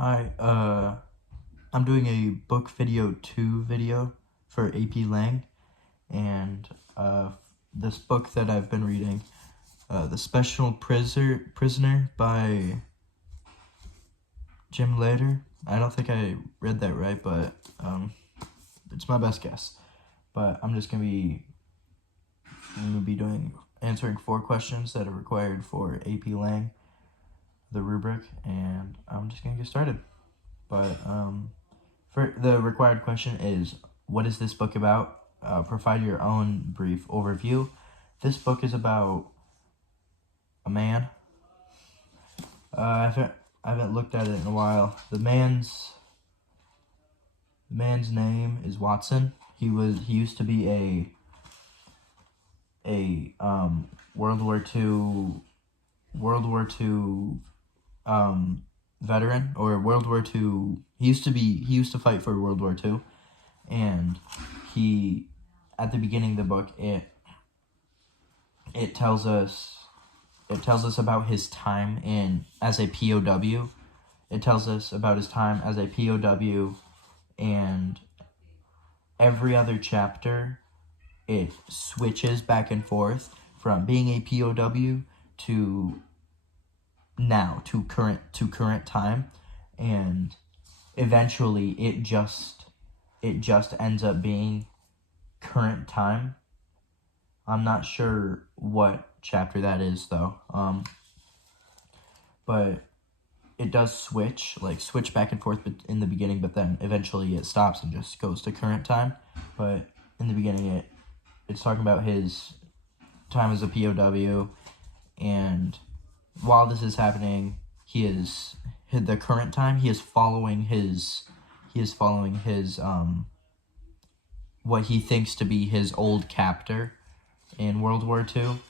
Hi, I'm doing a book video 2 video for AP Lang, and this book that I've been reading, The Special Prisoner by Jim Later. I don't think I read that right, but it's my best guess. But I'm just gonna be answering 4 questions that are required for AP Lang, the rubric, and I'm just gonna get started. But for the required question is, what is this book about? Provide your own brief overview. This book is about a man. I haven't looked at it in a while. The man's name is Watson. He used to be a World War II veteran, or World War II. He used to fight for World War II, and he, at the beginning of the book, it tells us about his time as a POW. It tells us about his time as a POW, and every other chapter it switches back and forth from being a POW to now, to current time, and eventually it just ends up being current time. I'm not sure what chapter that is though, but it does switch back and forth in the beginning, but then eventually it stops and just goes to current time. But in the beginning it's talking about his time as a POW, and while this is happening, he is following his what he thinks to be his old captor in World War II,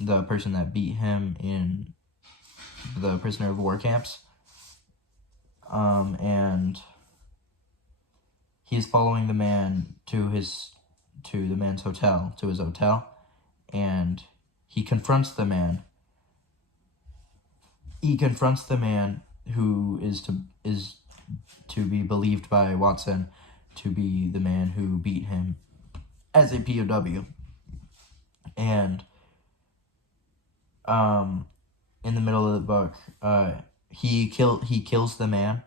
the person that beat him in the prisoner of war camps, and he's following the man to his hotel, and he confronts the man. Who is to be believed by Watson to be the man who beat him as a POW. And in the middle of the book, he kills the man.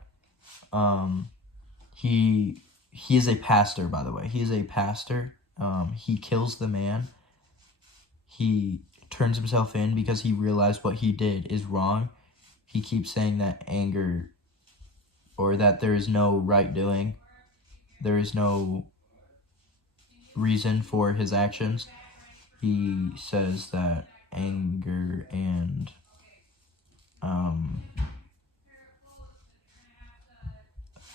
He is a pastor, by the way. He is a pastor. He kills the man. He turns himself in because he realized what he did is wrong. He keeps saying that anger, or that there is no right doing. There is no reason for his actions. He says that anger and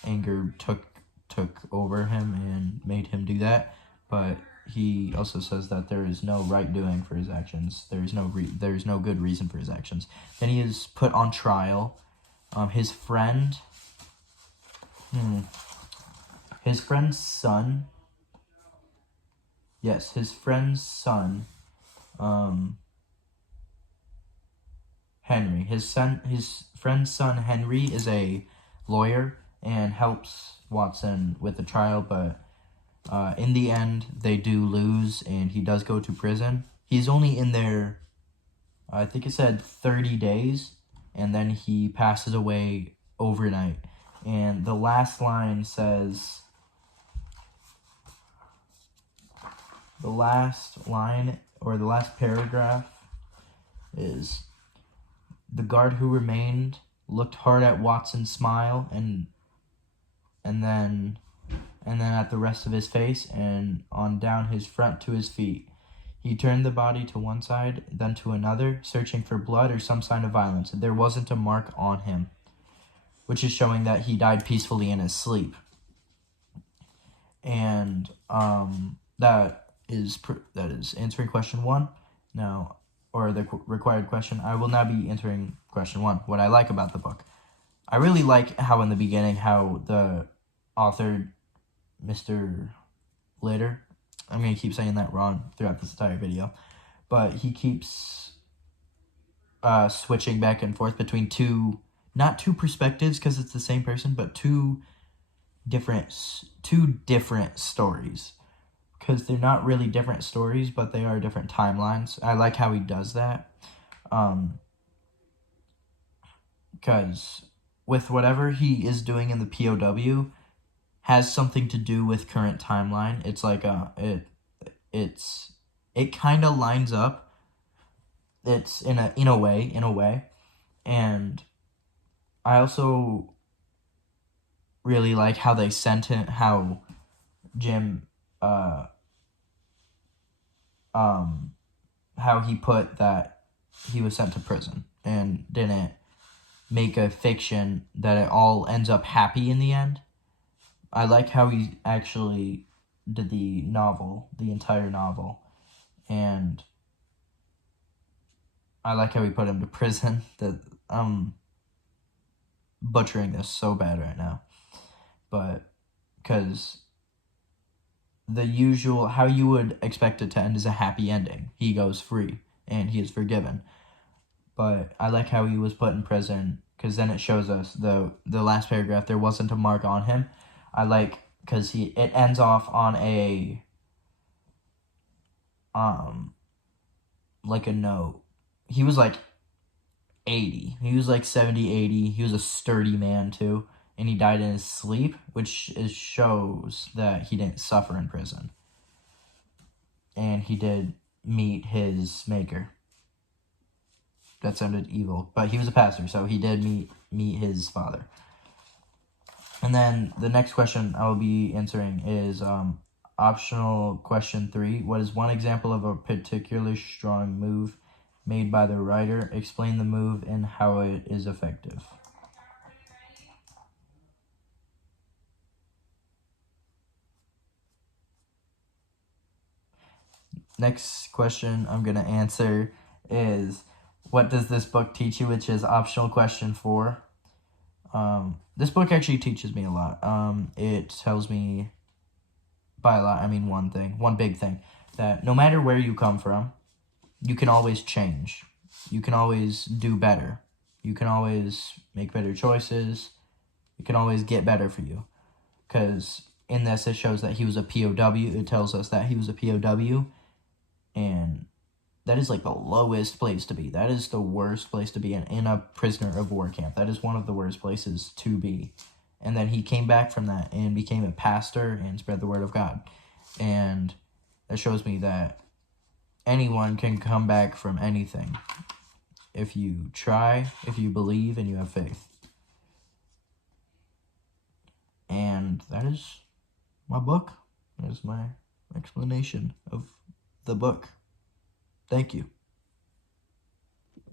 anger took over him and made him do that. But he also says that there is no right doing for his actions. There is no good reason for his actions. Then he is put on trial. His friend's son. Yes, his friend's son, Henry. His friend's son Henry is a lawyer and helps Watson with the trial, but in the end they do lose, and he does go to prison. He's only in there, I think it said 30 days, and then he passes away overnight. And the last line says, the last paragraph is, the guard who remained looked hard at Watson's smile and then at the rest of his face, and on down his front to his feet. He turned the body to one side, then to another, searching for blood or some sign of violence. There wasn't a mark on him, which is showing that he died peacefully in his sleep. And that is answering question 1 now, or the required question. I will now be answering question 1. What I like about the book. I really like how in the beginning, how the author, Mr. Later, I'm going to keep saying that wrong throughout this entire video, but he keeps switching back and forth between two not two perspectives because it's the same person, but two different stories, because they're not really different stories, but they are different timelines. I like how he does that, because with whatever he is doing in the POW has something to do with current timeline. It's like it kind of lines up. It's in a way, and I also really like how they sent him, how Jim, how he put that he was sent to prison and didn't make a fiction that it all ends up happy in the end. I like how he actually did the entire novel, and I like how he put him to prison. That I'm butchering this so bad right now, but because the usual, how you would expect it to end is a happy ending. He goes free and he is forgiven. But I like how he was put in prison, because then it shows us the last paragraph, there wasn't a mark on him. I like, because it ends off on a like a note. He was like 80. He was like 70, 80. He was a sturdy man too. And he died in his sleep, which shows that he didn't suffer in prison. And he did meet his maker. That sounded evil, but he was a pastor, so he did meet his father. And then the next question I will be answering is optional question 3. What is one example of a particularly strong move made by the writer? Explain the move and how it is effective. Next question I'm going to answer is, what does this book teach you, which is optional question 4. This book actually teaches me a lot. It tells me, by a lot, I mean one big thing, that no matter where you come from, you can always change. You can always do better. You can always make better choices. You can always get better for you. Because in this, it shows that he was a POW. It tells us that he was a POW. And that is like the lowest place to be. That is the worst place to be in a prisoner of war camp. That is one of the worst places to be. And then he came back from that and became a pastor and spread the word of God. And that shows me that anyone can come back from anything if you try, if you believe, and you have faith. And that is my book. That is my explanation of the book. Thank you.